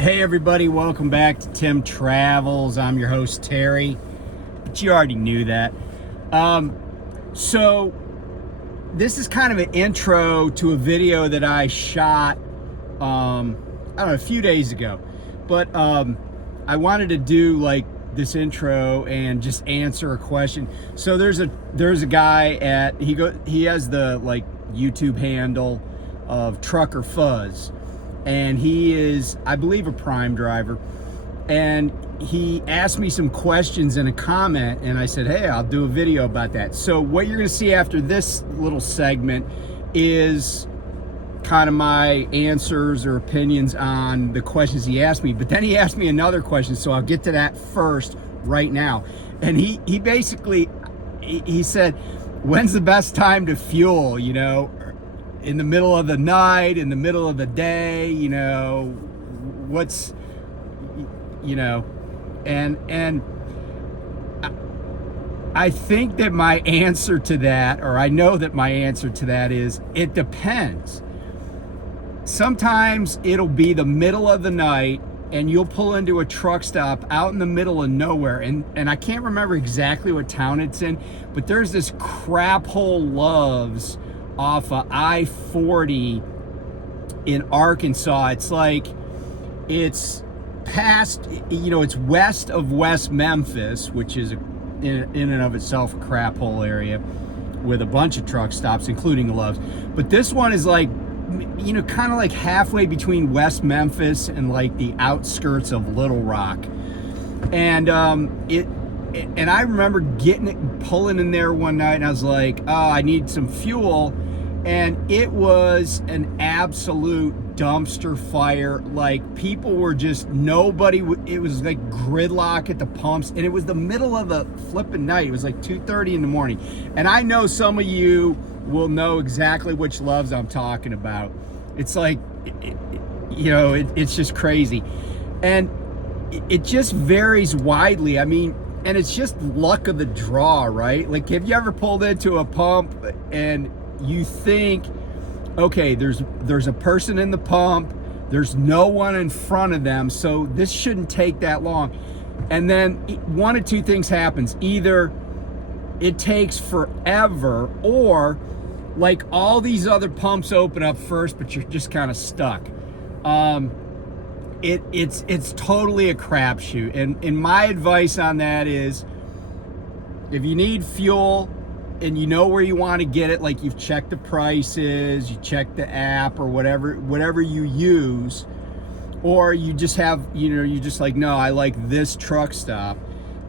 Hey everybody, welcome back to Tim Travels. I'm your host Terry, but you already knew that. So this is kind of an intro to a video that I shot, I don't know, a few days ago. But I wanted to do like this intro and just answer a question. So there's a guy at he has the like YouTube handle of Trucker Fuzz. And he is, I believe, a Prime driver. And he asked me some questions in a comment, and I said, hey, I'll do a video about that. So what you're gonna see after this little segment is kind of my answers or opinions on the questions he asked me. But then he asked me another question, so I'll get to that first right now. And he basically, he said, when's the best time to fuel, you know? In the middle of the night, in the middle of the day, you know, what's, you know, and I think that my answer to that, or I know that my answer to that is, it depends. Sometimes it'll be the middle of the night and you'll pull into a truck stop out in the middle of nowhere. And I can't remember exactly what town it's in, but there's this crap hole Love's off of I-40 in Arkansas. It's like, it's past, you know, it's west of West Memphis, which is in and of itself a crap hole area with a bunch of truck stops, including the Love's. But this one is like, you know, kind of like halfway between West Memphis and like the outskirts of Little Rock. And and I remember pulling in there one night, and I was like, oh, I need some fuel. And it was an absolute dumpster fire. Like, people were just, it was like gridlock at the pumps, and it was the middle of the flipping night. It was like 2:30 in the morning. And I know some of you will know exactly which Loves I'm talking about. It's like, you know, it's just crazy. And it just varies widely. I mean, and it's just luck of the draw, right? Like, have you ever pulled into a pump and you think, okay, there's a person in the pump, there's no one in front of them, so this shouldn't take that long. And then one of two things happens. Either it takes forever, or like all these other pumps open up first, but you're just kind of stuck. It's totally a crapshoot. And my advice on that is, if you need fuel and you know where you want to get it, like you've checked the prices, you checked the app or whatever you use, or you just have, you know, you just like, no, I like this truck stop,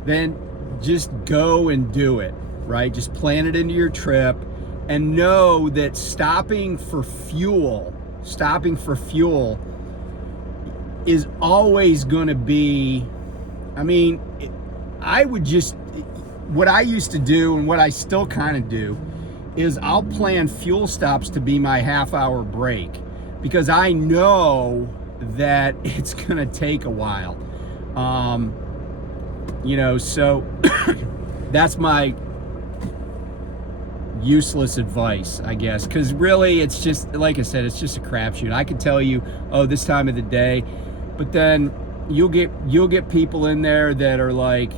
then just go and do it, right? Just plan it into your trip, and know that stopping for fuel is always going to be, I mean, what I used to do, and what I still kind of do, is I'll plan fuel stops to be my half-hour break, because I know that it's gonna take a while. You know, so that's my useless advice, I guess, because really it's just, like I said, it's just a crapshoot. I could tell you, oh, this time of the day, but then you'll get people in there that are like,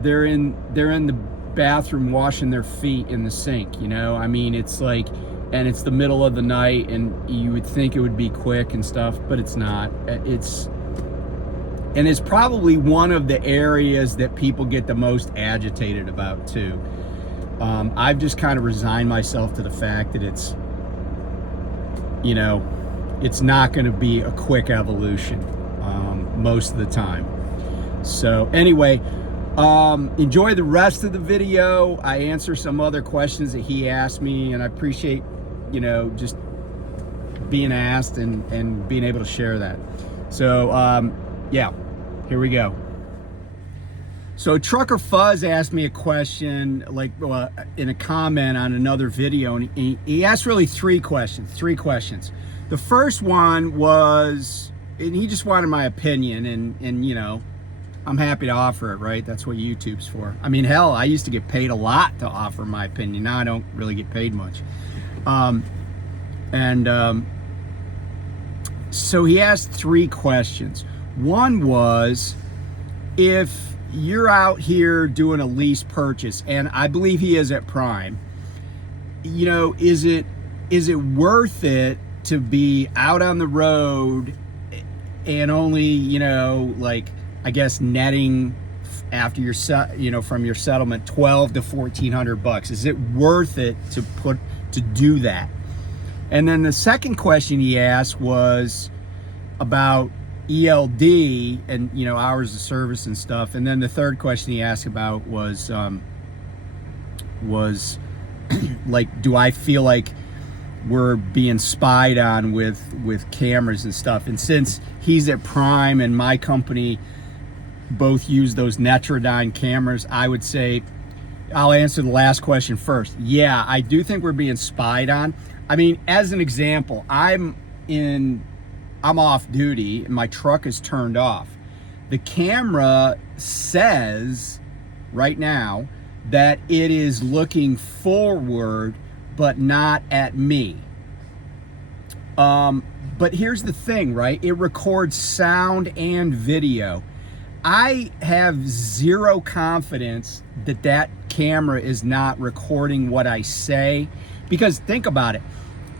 they're in the bathroom washing their feet in the sink, you know? I mean, it's like, and it's the middle of the night, and you would think it would be quick and stuff, but it's not. It's probably one of the areas that people get the most agitated about too. I've just kind of resigned myself to the fact that it's, you know, it's not going to be a quick evolution most of the time. So anyway, enjoy the rest of the video. I answer some other questions that he asked me, and I appreciate, you know, just being asked and being able to share that. So yeah, here we go. So Trucker Fuzz asked me a question, like in a comment on another video, and he asked really three questions. The first one was, and he just wanted my opinion, and you know, I'm happy to offer it, right? That's what YouTube's for. I mean, hell, I used to get paid a lot to offer my opinion. Now I don't really get paid much. So he asked three questions. One was, if you're out here doing a lease purchase, and I believe he is at Prime, you know, is it worth it to be out on the road and only, you know, like, I guess netting after your from your settlement 12 to 1400 bucks? Is it worth it to do that? And then the second question he asked was about ELD and, you know, hours of service and stuff. And then the third question he asked about was like, do I feel like we're being spied on with cameras and stuff? And since he's at Prime and my company both use those Netrodyne cameras, I would say, I'll answer the last question first. Yeah, I do think we're being spied on. I mean, as an example, I'm off duty and my truck is turned off. The camera says right now that it is looking forward but not at me. But here's the thing, right? It records sound and video. I have zero confidence that that camera is not recording what I say, because think about it.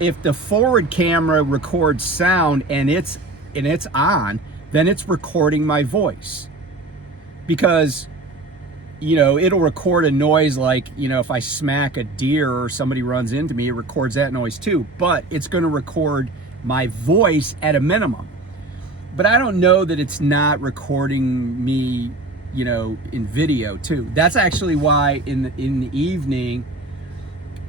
If the forward camera records sound and it's on, then it's recording my voice, because, you know, it'll record a noise like, you know, if I smack a deer or somebody runs into me, it records that noise too, but it's going to record my voice at a minimum. But I don't know that it's not recording me, you know, in video too. That's actually why in the evening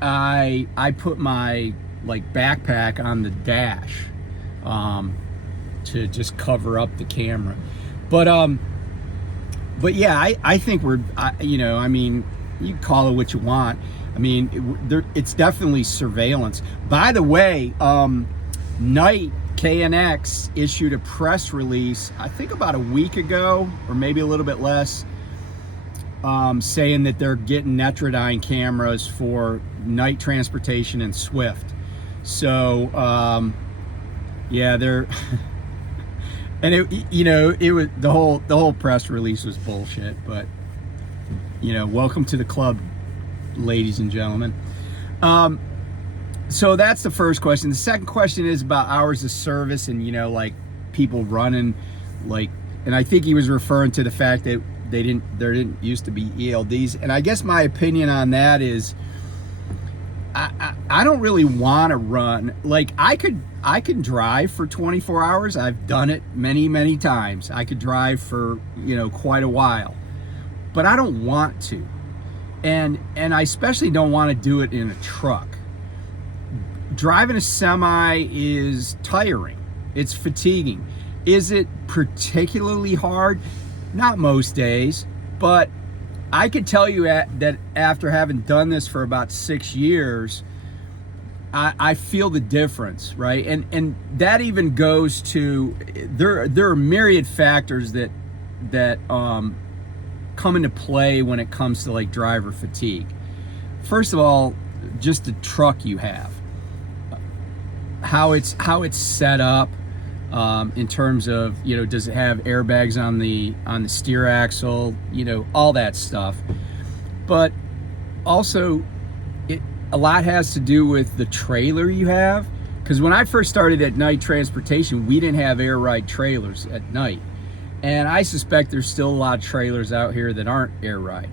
I put my like backpack on the dash to just cover up the camera. But yeah, I think you know, I mean, you call it what you want. I mean, it's definitely surveillance. By the way, Knight KNX issued a press release, I think about a week ago, or maybe a little bit less, saying that they're getting Netrodyne cameras for Knight Transportation and Swift. So, yeah, they're, and it was the whole press release was bullshit. But, you know, welcome to the club, ladies and gentlemen. So that's the first question. The second question is about hours of service and, you know, like people running, like, and I think he was referring to the fact that there didn't used to be ELDs. And I guess my opinion on that is, I don't really want to run. Like, I can drive for 24 hours. I've done it many times. I could drive for, you know, quite a while, but I don't want to. And I especially don't want to do it in a truck. Driving a semi is tiring. It's fatiguing. Is it particularly hard? Not most days, but I could tell you that after having done this for about 6 years, I feel the difference, right? And that even goes to, there are myriad factors that come into play when it comes to like driver fatigue. First of all, just the truck you have. How it's set up, in terms of, you know, does it have airbags on the steer axle, you know, all that stuff. But also, a lot has to do with the trailer you have. Because when I first started at Knight Transportation, we didn't have air ride trailers at Knight, and I suspect there's still a lot of trailers out here that aren't air ride.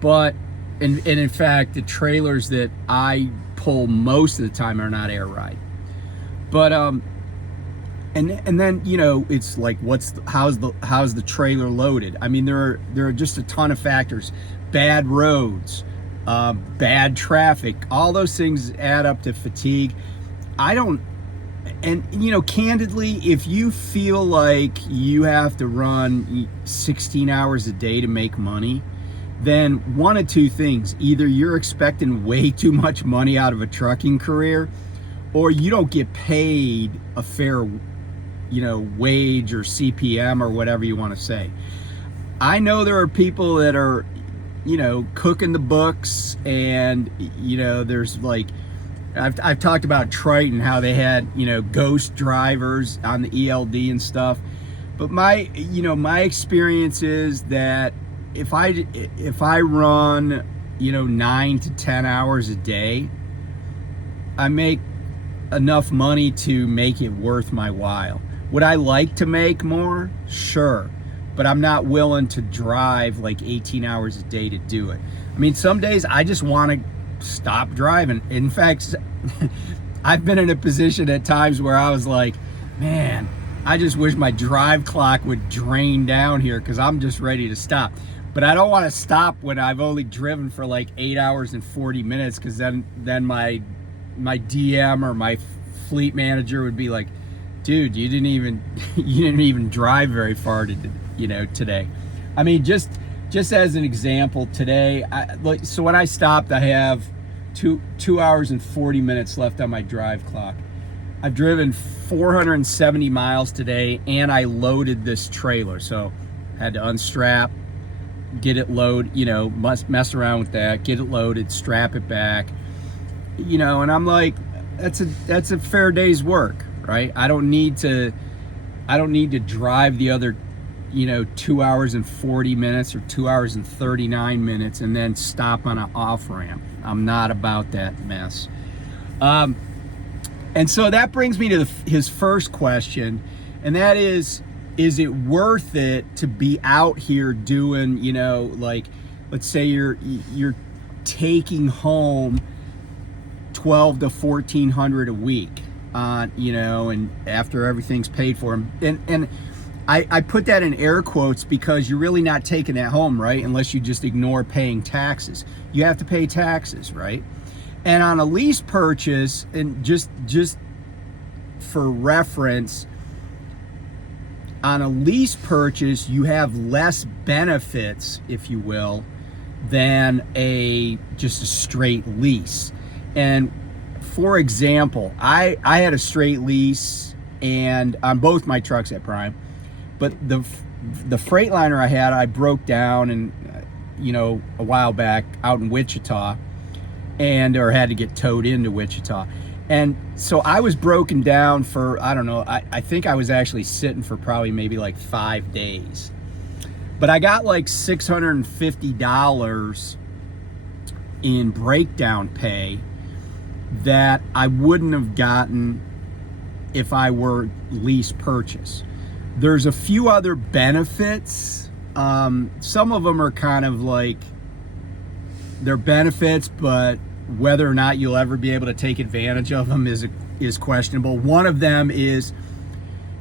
But and in fact, the trailers that I pull most of the time are not air ride. But and then, you know, it's like, how's the trailer loaded? I mean, there are just a ton of factors. Bad roads, bad traffic, all those things add up to fatigue. And you know, candidly, if you feel like you have to run 16 hours a day to make money, then one of two things: either you're expecting way too much money out of a trucking career, or you don't get paid a fair, you know, wage or CPM or whatever you want to say. I know there are people that are, you know, cooking the books, and, you know, there's like, I've talked about Triton, how they had, you know, ghost drivers on the ELD and stuff. But my experience is that if I run, 9 to 10 hours a day, I make enough money to make it worth my while. Would I like to make more? Sure. But I'm not willing to drive like 18 hours a day to do it. I mean, some days I just want to stop driving. In fact, I've been in a position at times where I was like, man, I just wish my drive clock would drain down here because I'm just ready to stop. But I don't want to stop when I've only driven for like 8 hours and 40 minutes, because then my DM or my fleet manager would be like, dude, you didn't even drive very far today. I mean, just as an example, today, so when I stopped, I have 2 hours and 40 minutes left on my drive clock. I've driven 470 miles today, and I loaded this trailer. So I had to unstrap, get it loaded, mess around with that, get it loaded, strap it back, and I'm like, that's a fair day's work, right? I don't need to drive the other 2 hours and 40 minutes or 2 hours and 39 minutes and then stop on an off ramp. I'm not about that mess. And so that brings me to his first question, and that is it worth it to be out here doing, like, let's say you're taking home $1,200 to $1,400 a week, and after everything's paid for, and I put that in air quotes because you're really not taking that home, right? Unless you just ignore paying taxes. You have to pay taxes, right? And on a lease purchase, and just for reference, on a lease purchase, you have less benefits, if you will, than just a straight lease. And for example, I had a straight lease and on both my trucks at Prime, but the Freightliner I had, I broke down and a while back out in Wichita, or had to get towed into Wichita. And so I was broken down for, I don't know, I think I was actually sitting for probably maybe like 5 days. But I got like $650 in breakdown pay that I wouldn't have gotten if I were lease purchase. There's a few other benefits. Some of them are kind of like, they're benefits, but whether or not you'll ever be able to take advantage of them is questionable. One of them is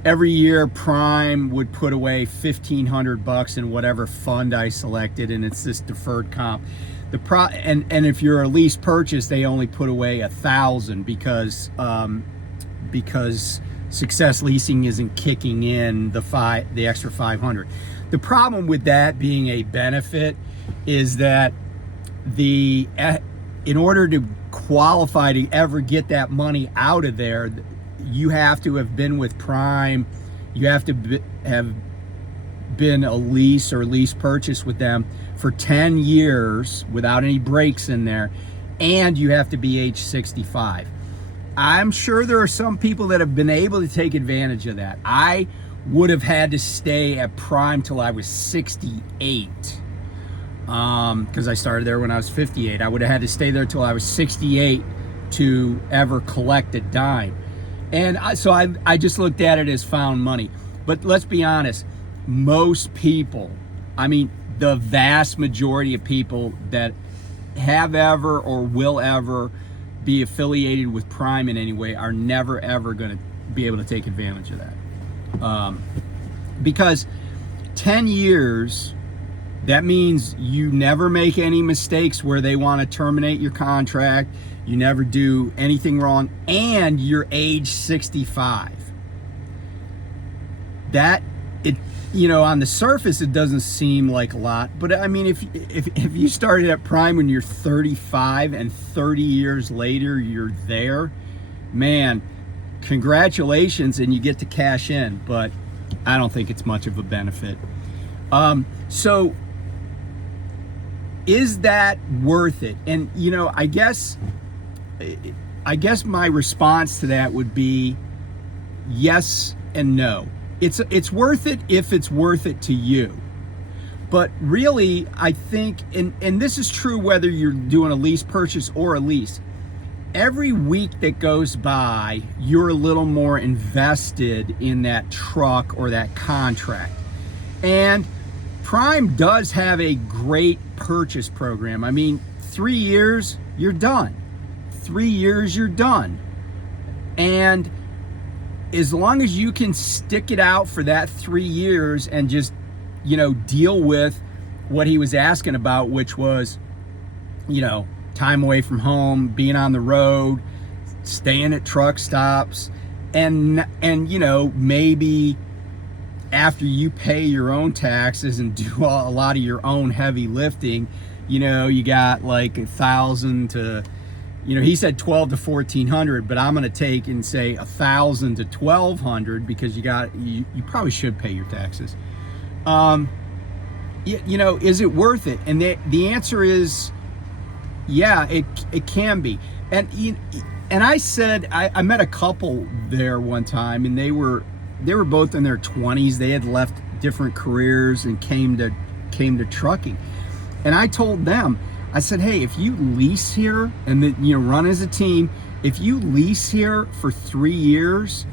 every year Prime would put away $1,500 in whatever fund I selected, and it's this deferred comp. And if you're a lease purchase, they only put away $1,000 because Success Leasing isn't kicking in the extra $500. The problem with that being a benefit is that in order to qualify to ever get that money out of there, you have to have been with Prime. You have to have been a lease or lease purchase with them for 10 years without any breaks in there, and you have to be age 65. I'm sure there are some people that have been able to take advantage of that. I would have had to stay at Prime till I was 68. Because I started there when I was 58. I would have had to stay there till I was 68 to ever collect a dime. And so I just looked at it as found money. But let's be honest, most people, I mean, the vast majority of people that have ever or will ever be affiliated with Prime in any way are never ever going to be able to take advantage of that. Because 10 years... that means you never make any mistakes where they want to terminate your contract. You never do anything wrong, and you're age 65. That, on the surface, it doesn't seem like a lot. But I mean, if you started at Prime when you're 35 and 30 years later you're there, man, congratulations, and you get to cash in. But I don't think it's much of a benefit. So is that worth it? And I guess my response to that would be yes and no. it's worth it if it's worth it to you. But really, I think, and this is true whether you're doing a lease purchase or a lease, every week that goes by, you're a little more invested in that truck or that contract. And Prime does have a great purchase program. I mean, 3 years, you're done. 3 years, you're done. And as long as you can stick it out for that 3 years and just, deal with what he was asking about, which was, time away from home, being on the road, staying at truck stops, and maybe after you pay your own taxes and do a lot of your own heavy lifting, you got like $1,000 to, he said 12 to 1,400, but I'm going to take and say 1,000 to 1,200 because you probably should pay your taxes. Is it worth it? And the answer is, yeah, it can be. And I said, I met a couple there one time, and they were both in their 20s. They had left different careers and came to trucking. And I told them, I said, hey, if you lease here and then run as a team, if you lease here for 3 years,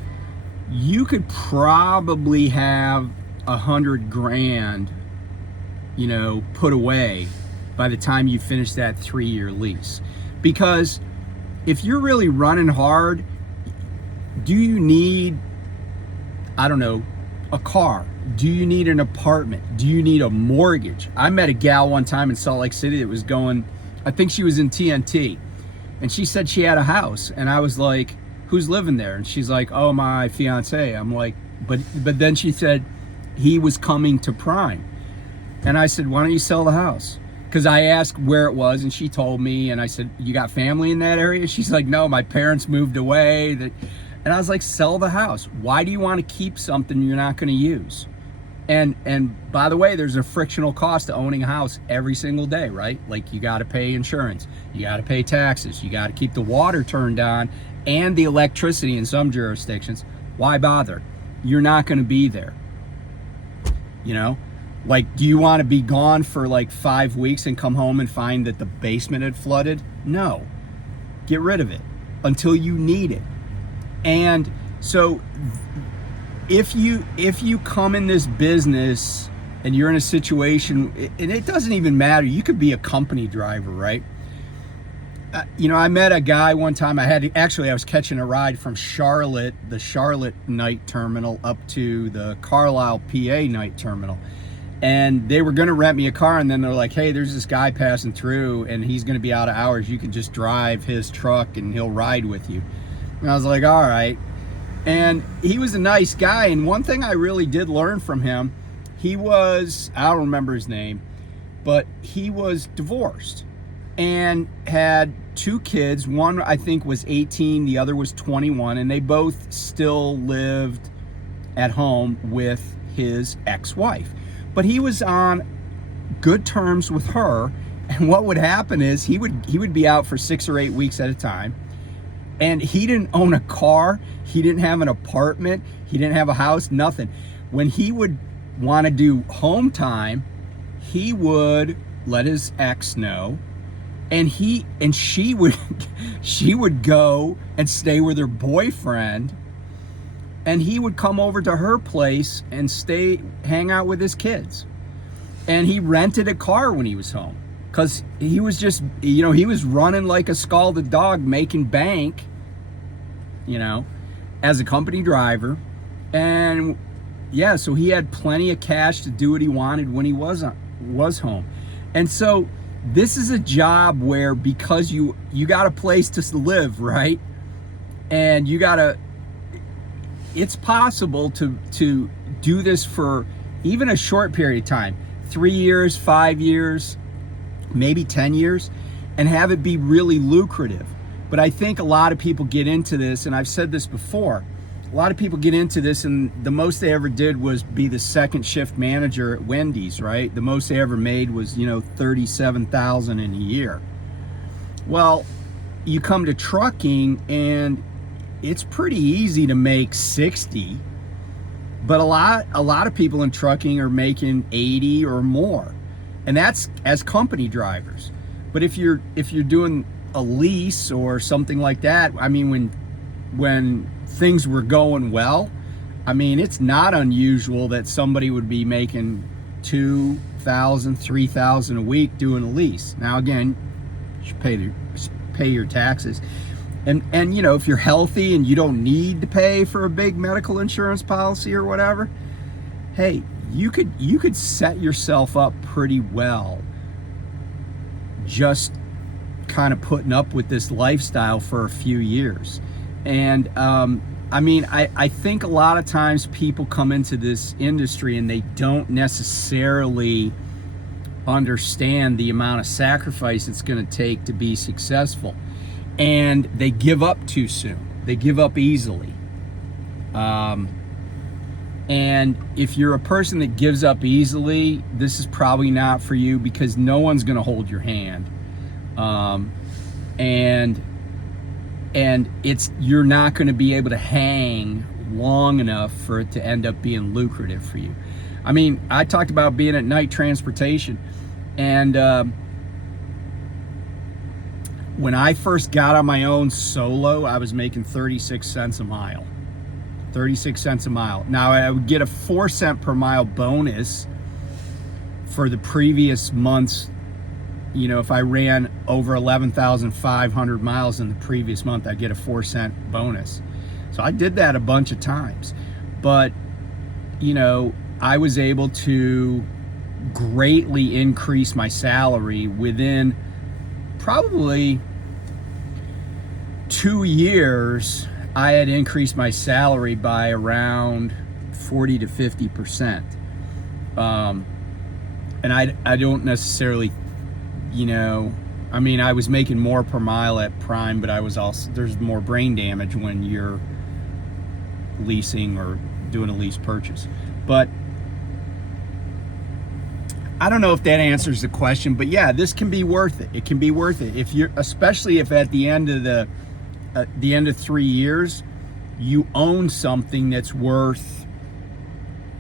you could probably have $100,000, put away by the time you finish that 3-year lease. Because if you're really running hard, do you need, I don't know, a car? Do you need an apartment? Do you need a mortgage? I met a gal one time in Salt Lake City that was going, I think she was in TNT, and she said she had a house, and I was like, who's living there? And she's like, oh, my fiance. I'm like, but then she said he was coming to Prime. And I said, why don't you sell the house? Because I asked where it was, and she told me, and I said, you got family in that area? She's like, no, my parents moved away. And I was like, sell the house. Why do you want to keep something you're not going to use? And by the way, there's a frictional cost to owning a house every single day, right? Like, you got to pay insurance, you got to pay taxes, you got to keep the water turned on and the electricity in some jurisdictions. Why bother? You're not going to be there. Like, do you want to be gone for like 5 weeks and come home and find that the basement had flooded? No. Get rid of it until you need it. And so if you come in this business and you're in a situation, and it doesn't even matter, you could be a company driver, right? I met a guy one time. I was catching a ride from Charlotte, the Charlotte night terminal, up to the Carlisle, PA night terminal. And they were going to rent me a car, and then they're like, hey, there's this guy passing through, and he's going to be out of hours. You can just drive his truck, and he'll ride with you. And I was like, all right. And he was a nice guy, and one thing I really did learn from him, I don't remember his name, but he was divorced and had 2 kids. One, I think, was 18, the other was 21, and they both still lived at home with his ex-wife. But he was on good terms with her, and what would happen is he would be out for 6 or 8 weeks at a time, and he didn't own a car, he didn't have an apartment, he didn't have a house, nothing. When he would want to do home time, he would let his ex know, and she would go and stay with her boyfriend, and he would come over to her place and hang out with his kids. And he rented a car when he was home, because he was just, he was running like a scalded dog, making bank, as a company driver. And yeah, so he had plenty of cash to do what he wanted when he was home. And so this is a job where, because you got a place to live, right? And it's possible to do this for even a short period of time, 3 years, 5 years, maybe 10 years, and have it be really lucrative. But I think a lot of people get into this, and I've said this before, a lot of people get into this, and the most they ever did was be the second shift manager at Wendy's, right? The most they ever made was, $37,000 in a year. Well, you come to trucking, and it's pretty easy to make 60, But a lot of people in trucking are making 80 or more, and that's as company drivers. But if you're doing a lease or something like that, I mean, when things were going well, I mean, it's not unusual that somebody would be making $2,000, $3,000 a week doing a lease. Now again, you should pay your taxes. And you know, if you're healthy and you don't need to pay for a big medical insurance policy or whatever, hey, you could set yourself up pretty well just kind of putting up with this lifestyle for a few years. And I mean, I think a lot of times people come into this industry and they don't necessarily understand the amount of sacrifice it's going to take to be successful. And they give up too soon. They give up easily. And if you're a person that gives up easily, this is probably not for you, because no one's going to hold your hand. And you're not going to be able to hang long enough for it to end up being lucrative for you. I mean, I talked about being at night transportation, and when I first got on my own solo, I was making 36 cents a mile. 36 cents a mile. Now, I would get a 4 cent per mile bonus for the previous months. You know, if I ran over 11,500 miles in the previous month, I'd get a 4 cent bonus. So I did that a bunch of times. But, you know, I was able to greatly increase my salary within probably 2 years. I had increased my salary by around 40 to 50%. And I don't necessarily, you know, I mean, I was making more per mile at Prime, but I was also, there's more brain damage when you're leasing or doing a lease purchase. But I don't know if that answers the question, but yeah, this can be worth it. It can be worth it if you're, especially if at the end of 3 years, you own something that's worth,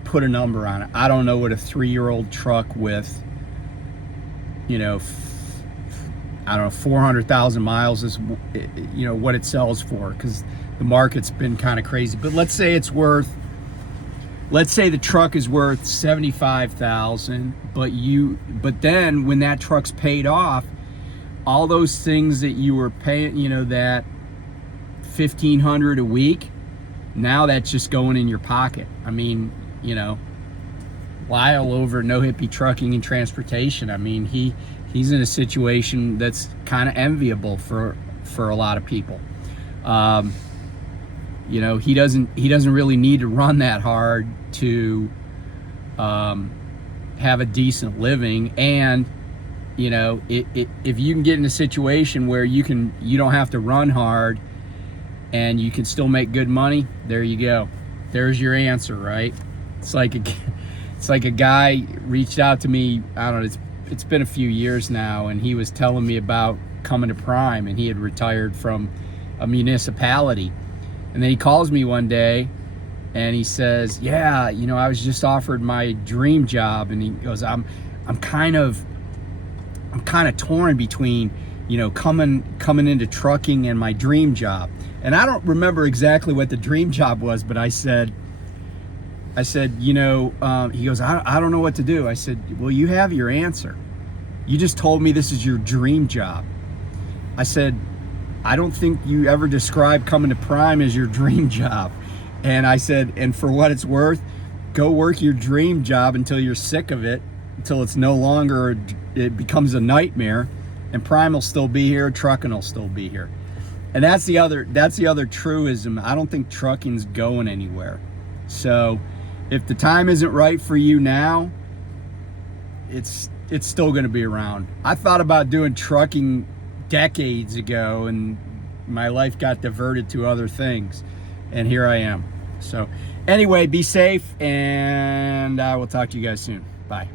put a number on it. I don't know what a 3-year-old truck with, you know, I don't know, 400,000 miles is, you know, what it sells for, because the market's been kind of crazy. But let's say it's worth, let's say the truck is worth 75,000, but then when that truck's paid off, all those things that you were paying, you know, that $1,500 a week, now that's just going in your pocket. I mean, you know, Lyle over No Hippie Trucking and Transportation, I mean, he's in a situation that's kind of enviable for a lot of people. You know, he doesn't really need to run that hard to have a decent living. And you know, if you can get in a situation where you don't have to run hard and you can still make good money, there you go. There's your answer, right? It's like a guy reached out to me, I don't know, it's been a few years now, and he was telling me about coming to Prime, and he had retired from a municipality. And then he calls me one day and he says, yeah, you know, I was just offered my dream job. And he goes, I'm kind of torn between, you know, coming into trucking and my dream job. And I don't remember exactly what the dream job was, but I said, you know, he goes, I don't know what to do. I said, well, you have your answer. You just told me this is your dream job. I said, I don't think you ever described coming to Prime as your dream job. And I said, and for what it's worth, go work your dream job until you're sick of it, until it's no longer, it becomes a nightmare, and Prime will still be here, trucking will still be here. And that's the other truism. I don't think trucking's going anywhere. So if the time isn't right for you now, it's still going to be around. I thought about doing trucking decades ago, and my life got diverted to other things, and here I am. So anyway, be safe, and I will talk to you guys soon. Bye.